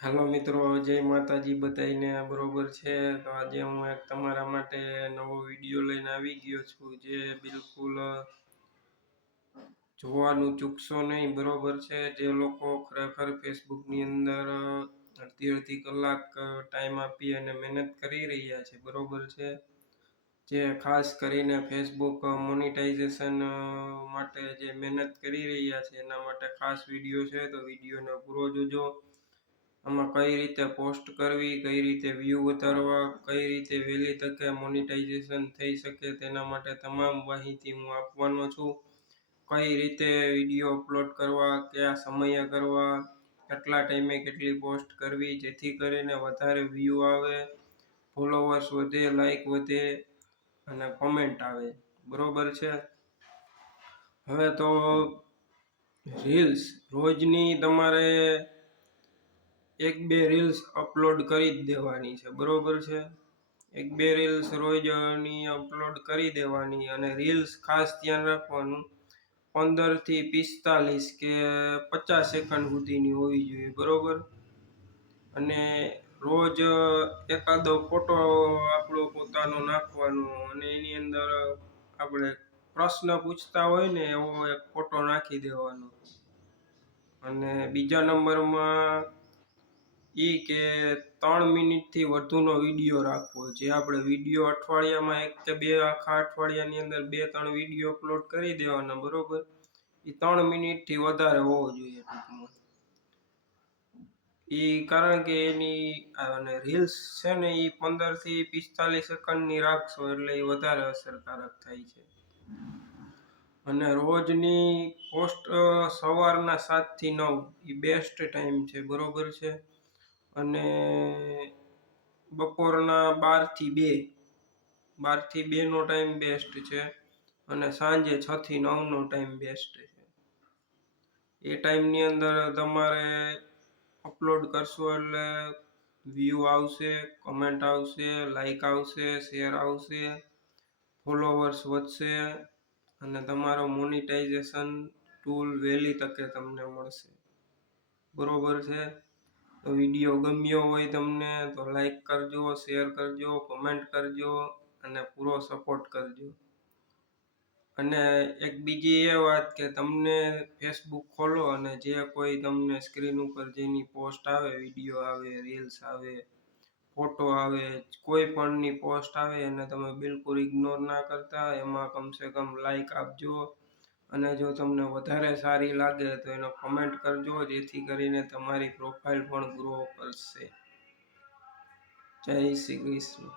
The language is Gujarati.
હાલો મિત્રો, જય માતાજી બધાને બરોબર છે। તો આજે હું એક તમારા માટે નવો વિડીયો લઈને આવી ગયો છું, જે બિલકુલ જોવાનું ચૂકશો નહીં, બરોબર છે। જે લોકો ખરેખર ફેસબુકની અંદર અડધી કલાક ટાઈમ આપી અને મહેનત કરી રહ્યા છે, બરોબર છે। જે ખાસ કરીને ફેસબુક મોનિટાઇઝેશન માટે જે મહેનત કરી રહ્યા છે એના માટે ખાસ વિડીયો છે, તો વિડીયોને પૂરો જોજો। આમાં કઈ રીતે પોસ્ટ કરવી, કઈ રીતે વ્યૂ વધારવા, કઈ રીતે વહેલી તકે મોનિટાઇઝેશન થઈ શકે તેના માટે તમામ માહિતી હું આપવાનો છું। કઈ રીતે વિડીયો અપલોડ કરવા, કયા સમયે કરવા, કેટલા ટાઈમે કેટલી પોસ્ટ કરવી જેથી કરીને વધારે વ્યૂ આવે, ફોલોવર્સ વધે, લાઈક વધે અને કોમેન્ટ આવે, બરોબર છે। હવે તો રીલ્સ રોજની તમારે એક બે રીલ્સ અપલોડ કરી જ દેવાની છે, બરોબર છે। એક બે રીલ્સ રોજની અપલોડ કરી દેવાની, અને રીલ્સ ખાસ ધ્યાન રાખવાનું 15 થી 45 કે 50 સેકન્ડ સુધીની હોવી જોઈએ, બરોબર। અને રોજ એકાદો ફોટો આપણો પોતાનો નાખવાનો, અને એની અંદર આપણે પ્રશ્ન પૂછતા હોય ને એવો એક ફોટો નાખી દેવાનો। અને બીજા નંબરમાં કે 3 મિનિટથી વધુનો વિડીયો રાખવો, જે આપણે વિડીયો અઠવાડિયામાં 1 કે 2 આખા અઠવાડિયાની અંદર 2-3 વિડીયો અપલોડ કરી દેવાના, બરોબર। એ 3 મિનિટથી વધારે હોવો જોઈએ ટૂંકમાં। કારણ કે એની અને રીલ્સ છે ને એ 15 થી 45 સેકન્ડની રાખશો એટલે એ વધારે અસરકારક થાય છે। અને રોજની પોસ્ટ સવારના 7 થી 9 એ બેસ્ટ ટાઈમ છે, બરોબર છે। અને બપોરના 12 થી 2 નો ટાઈમ બેસ્ટ છે, અને સાંજે 6 થી 9 નો ટાઈમ બેસ્ટ છે। એ ટાઈમની અંદર તમારે અપલોડ કરશો એટલે વ્યૂ આવશે, કમેન્ટ આવશે, લાઈક આવશે, શેર આવશે, ફોલોવર્સ વધશે, અને તમારો મોનિટાઇઝેશન ટૂલ વહેલી તકે તમને મળશે, બરોબર છે। તો વિડીયો ગમ્યો હોય તમને તો લાઈક કરજો, શેર કરજો, કમેન્ટ કરજો અને પૂરો સપોર્ટ કરજો। અને એક બીજી એ વાત કે તમને ફેસબુક ખોલો અને જે કોઈ તમને સ્ક્રીન ઉપર જેની પોસ્ટ આવે, વિડીયો આવે, રીલ્સ આવે, ફોટો આવે, કોઈ પણની પોસ્ટ આવે એને તમે બિલકુલ ઇગ્નોર ના કરતા, એમાં કમસે કમ લાઈક આપજો। અને જો તમને વધારે સારી લાગે તો એનો કમેન્ટ કરજો, જેથી કરીને તમારી પ્રોફાઇલ પણ ગ્રો કરશે। જય શ્રી કૃષ્ણ।